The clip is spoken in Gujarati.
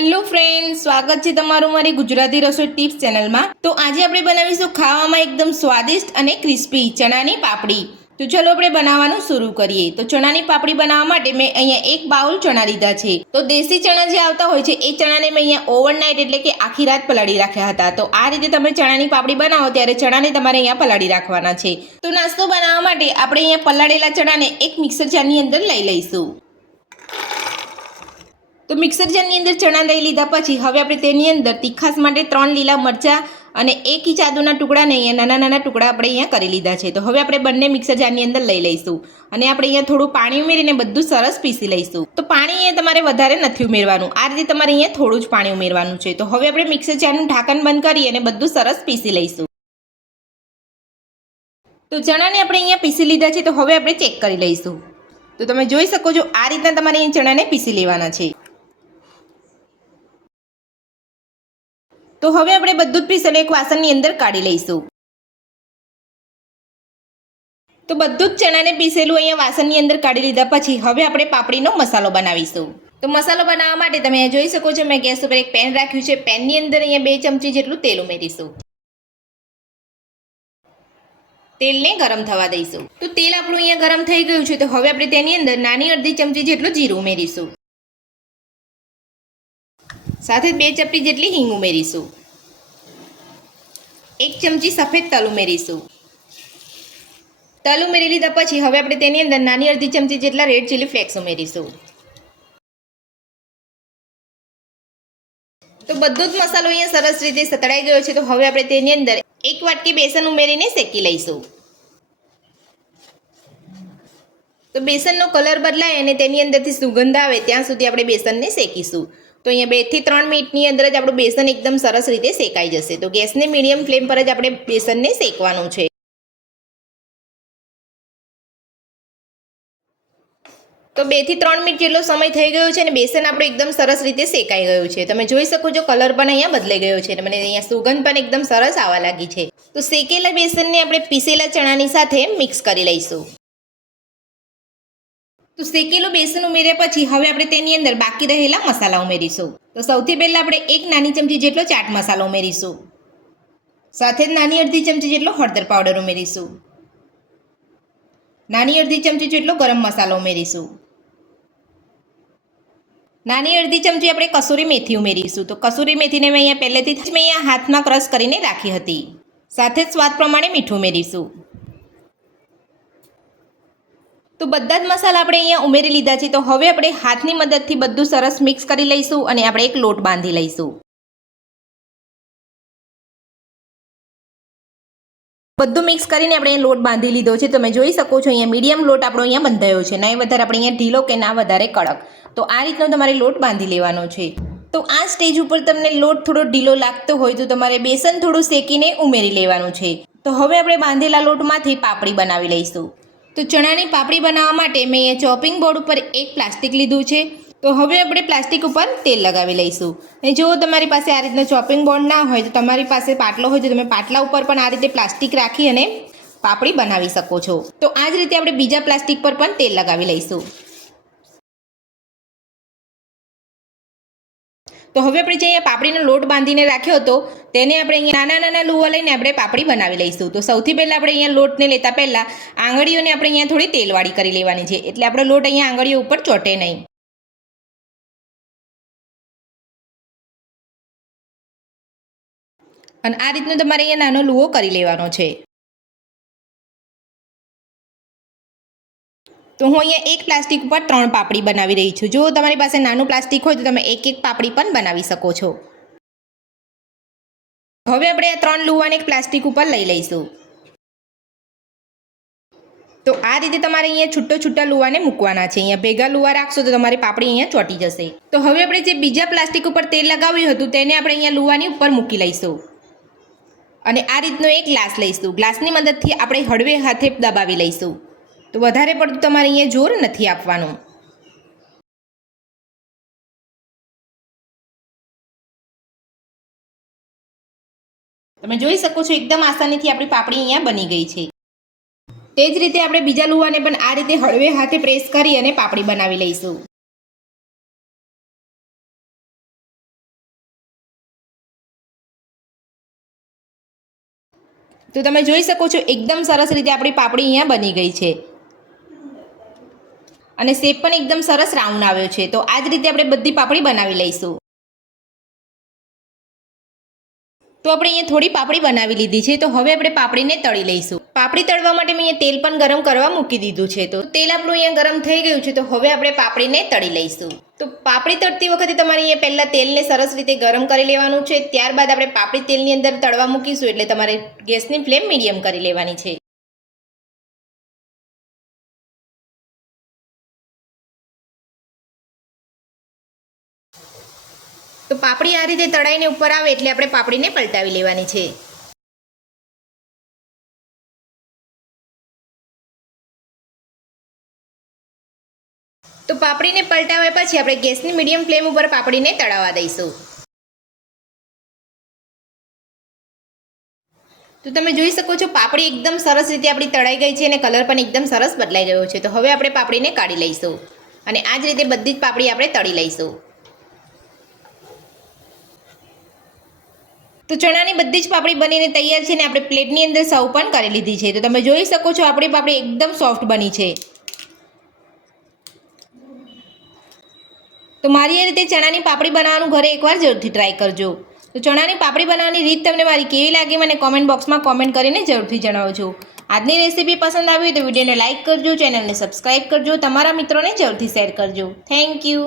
હેલો ફ્રેન્ડ્સ, સ્વાગત છે તમારું મારી ગુજરાતી રસોઈ ટિપ્સ ચેનલમાં। તો આજે આપણે બનાવીશું ખાવામાં એકદમ સ્વાદિષ્ટ અને ક્રિસ્પી ચણાની પાપડી। તો ચલો આપણે બનાવવાનું શરૂ કરીએ। તો ચણાની પાપડી બનાવવા માટે મેં અહીંયા એક બાઉલ ચણા લીધા છે। તો દેશી ચણા જે આવતા હોય છે એ ચણાને મેં અહીંયા ઓવરનાઇટ એટલે કે આખી રાત પલાળી રાખ્યા હતા। તો આ રીતે તમે ચણાની પાપડી બનાવો ત્યારે ચણાને તમારે અહીંયા પલાળી રાખવાના છે। તો નાસ્તો બનાવવા માટે આપણે અહીંયા પલાળેલા ચણાને એક મિક્સર જારની અંદર લઈ લઈશું। તો મિક્સર જારની અંદર ચણા લઈ લીધા પછી હવે આપણે તેની અંદર તીખાસ માટે 3 લીલા મરચાં અને 1 ઇંચ આદુના ટુકડાને અહીંયા નાના નાના ટુકડા આપણે અહીંયા કરી લીધા છે। તો હવે આપણે બંને મિક્સર જારની અંદર લઈ લઈશું અને આપણે અહીંયા થોડું પાણી ઉમેરીને બધું સરસ પીસી લઈશું। તો પાણી અહીંયા તમારે વધારે નથી ઉમેરવાનું, આ રીતે તમારે અહીંયા થોડું જ પાણી ઉમેરવાનું છે। તો હવે આપણે મિક્સર જારનું ઢાંકણ બંધ કરી અને બધું સરસ પીસી લઈશું। તો ચણાને આપણે અહીંયા પીસી લીધા છે। તો હવે આપણે ચેક કરી લઈશું। તો તમે જોઈ શકો છો આ રીતના તમારે અહીંયા ચણાને પીસી લેવાના છે। તો હવે આપણે બધું જ પીસેલું એક વાસણની અંદર કાઢી લઈશું। તો બધું જ ચણાને પીસેલું અહીંયા વાસણની અંદર કાઢી લીધા પછી હવે આપણે પાપડીનો મસાલો બનાવીશું। તો મસાલો બનાવવા માટે તમે જોઈ શકો છો મેં ગેસ ઉપર એક પેન રાખ્યું છે। પેનની અંદર અહીંયા 2 ચમચી જેટલું તેલ ઉમેરીશું। તેલને ગરમ થવા દઈશું। તો તેલ આપણું અહીંયા ગરમ થઈ ગયું છે। તો હવે આપણે તેની અંદર નાની અડધી ચમચી જેટલું જીરું ઉમેરીશું। સાથે 2 ચપટી જેટલી હિંગ ઉમેરીશું। 1 ચમચી સફેદ તલ ઉમેરીશું। તલ ઉમેરી લીધા પછી હવે આપણે તેની અંદર નાની અડધી ચમચી જેટલા રેડ ચીલી ફ્લેક્સ ઉમેરીશું। તો બધો જ મસાલો અહીંયા સરસ રીતે સતળાઈ ગયો છે। તો હવે આપણે તેની અંદર 1 વાટકી બેસન ઉમેરીને શેકી લઈશું। તો બેસનનો કલર બદલાય અને તેની અંદરથી સુગંધ આવે ત્યાં સુધી આપણે બેસનને શેકીશું। તો અહીંયા 2 થી 3 મિનિટની અંદર જ આપણું બેસન એકદમ સરસ રીતે શેકાઈ જશે। તો ગેસને મીડિયમ ફ્લેમ પર જ આપણે બેસનને શેકવાનું છે। તો 2 થી 3 મિનિટ જેટલો સમય થઈ ગયો છે અને બેસન આપણું એકદમ સરસ રીતે શેકાઈ ગયું છે। તમે જોઈ શકો છો કલર પણ અહીંયા બદલાઈ ગયો છે અને મને અહીંયા સુગંધ પણ એકદમ સરસ આવવા લાગી છે। તો શેકેલા બેસનને આપણે પીસેલા ચણાની સાથે મિક્સ કરી લઈશું। તો શેકેલું બેસન ઉમેર્યા પછી હવે આપણે તેની અંદર બાકી રહેલા મસાલા ઉમેરીશું। તો સૌથી પહેલાં આપણે 1 નાની ચમચી જેટલો ચાટ મસાલો ઉમેરીશું। સાથે જ નાની અડધી ચમચી જેટલો હળદર પાવડર ઉમેરીશું। નાની અડધી ચમચી જેટલો ગરમ મસાલો ઉમેરીશું। નાની અડધી ચમચી આપણે કસૂરી મેથી ઉમેરીશું। તો કસૂરી મેથીને મેં અહીંયા પહેલેથી જ અહીંયા હાથમાં ક્રશ કરીને રાખી હતી। સાથે જ સ્વાદ પ્રમાણે મીઠું ઉમેરીશું। તો બધા જ મસાલા આપણે અહીંયા ઉમેરી લીધા છે। તો હવે આપણે હાથની મદદથી બધું સરસ મિક્સ કરી લઈશું અને આપણે એક લોટ બાંધી લઈશું। બધું મિક્સ કરીને આપણે લોટ બાંધી લીધો છે। તમે જોઈ શકો છો અહીંયા મીડિયમ લોટ આપણો અહીંયા બંધાયો છે, ના વધારે આપણે અહીંયા ઢીલો કે ના વધારે કડક। તો આ રીતનો તમારે લોટ બાંધી લેવાનો છે। તો આ સ્ટેજ ઉપર તમને લોટ થોડો ઢીલો લાગતો હોય તો તમારે બેસન થોડું શેકીને ઉમેરી લેવાનું છે। તો હવે આપણે બાંધેલા લોટમાંથી પાપડી બનાવી લઈશું। તો ચણાની પાપડી બનાવવા માટે મેં અહીંયા ચોપિંગ બોર્ડ ઉપર એક પ્લાસ્ટિક લીધું છે। તો હવે આપણે પ્લાસ્ટિક ઉપર તેલ લગાવી લઈશું। અને જો તમારી પાસે આ રીતનો ચોપિંગ બોર્ડ ના હોય તો તમારી પાસે પાટલો હોય તો તમે પાટલા ઉપર પણ આ રીતે પ્લાસ્ટિક રાખી અને પાપડી બનાવી શકો છો। તો આ જ રીતે આપણે બીજા પ્લાસ્ટિક પર પણ તેલ લગાવી લઈશું। તો હવે આપણે જે અહીંયા પાપડીનો લોટ બાંધીને રાખ્યો હતો તેને આપણે અહીંયા નાના નાના લુવા લઈને આપણે પાપડી બનાવી લઈશું। તો સૌથી પહેલાં આપણે અહીંયા લોટને લેતા પહેલાં આંગળીઓને આપણે અહીંયા થોડી તેલવાળી કરી લેવાની છે, એટલે આપણો લોટ અહીંયા આંગળીઓ ઉપર ચોટે નહીં। અને આ રીતનો તમારે અહીંયા નાનો લુવો કરી લેવાનો છે। તો હું અહીંયા એક પ્લાસ્ટિક ઉપર 3 પાપડી બનાવી રહી છું। જો તમારી પાસે નાનું પ્લાસ્ટિક હોય તો તમે એક પાપડી પણ બનાવી શકો છો। હવે આપણે આ 3 લુવાને એક પ્લાસ્ટિક ઉપર લઈ લઈશું। તો આ રીતે તમારે અહીંયા છૂટા લુવાને મૂકવાના છે। અહીંયા ભેગા લુવા રાખશો તો તમારી પાપડી અહીંયા ચોટી જશે। તો હવે આપણે જે બીજા પ્લાસ્ટિક ઉપર તેલ લગાવ્યું હતું તેને આપણે અહીંયા લુવાની ઉપર મૂકી લઈશું અને આ રીતનો એક ગ્લાસ લઈશું। ગ્લાસની મદદથી આપણે હળવે હાથે દબાવી લઈશું। તો વધારે પડતું તમારે અહીંયા જોર નથી આપવાનું। તમે જોઈ શકો છો એકદમ આસાનીથી આપણી પાપડી અહીંયા બની ગઈ છે। તે જ રીતે આપણે બીજા લુવાને પણ આ રીતે હળવે હાથે પ્રેસ કરી અને પાપડી બનાવી લઈશું। તો તમે જોઈ શકો છો એકદમ સરસ રીતે આપણી પાપડી અહીંયા બની ગઈ છે અને શેપ પણ એકદમ સરસ રાઉન્ડ આવ્યો છે. તો આ જ રીતે આપણે બધી પાપડી બનાવી લઈશું. તો આપણે અહીંયા થોડી પાપડી બનાવી લીધી છે. તો હવે આપણે પાપડીને તળી લઈશું. પાપડી તળવા માટે મેં અહીંયા તેલ પણ ગરમ કરવા મૂકી દીધું છે. તો તેલ આપણું અહીંયા ગરમ થઈ ગયું છે. તો હવે આપણે પાપડીને તળી લઈશું. તો પાપડી તળતી વખતે તમારે અહીંયા પહેલાં તેલને સરસ રીતે ગરમ કરી લેવાનું છે. ત્યારબાદ આપણે પાપડી તેલની અંદર તળવા મૂકીશું. એટલે તમારે ગેસની ફ્લેમ મીડિયમ કરી લેવાની છે. તો પાપડી આ રીતે તળાઈને ઉપર આવે એટલે આપણે પાપડીને પલટાવી લેવાની છે. તો પાપડીને પલટાવ્યા પછી આપણે ગેસની મીડિયમ ફ્લેમ ઉપર પાપડીને તળાવવા દઈશું. તો તમે જોઈ શકો છો પાપડી એકદમ સરસ રીતે આપણી તળાઈ ગઈ છે અને કલર પણ એકદમ સરસ બદલાઈ ગયો છે. તો હવે આપણે પાપડીને કાઢી લઈશું અને આ જ રીતે બધી જ પાપડી આપણે તળી લઈશું. તો ચણાની બધી જ પાપડી બનીને તૈયાર છે ને આપણે પ્લેટની અંદર સર્વ પણ કરી લીધી છે. તો તમે જોઈ શકો છો આપણી પાપડી એકદમ સોફ્ટ બની છે. તો મારી આ રીતે ચણાની પાપડી બનાવવાનું ઘરે એકવાર જરૂરથી ટ્રાય કરજો. તો ચણાની પાપડી બનાવવાની રીત તમને મારી કેવી લાગી મને કોમેન્ટ બોક્સમાં કોમેન્ટ કરીને જરૂરથી જણાવજો. આજની રેસીપી પસંદ આવી હોય તો વિડીયોને લાઇક કરજો, ચેનલને સબસ્ક્રાઇબ કરજો, તમારા મિત્રોને જરૂરથી શેર કરજો. Thank you.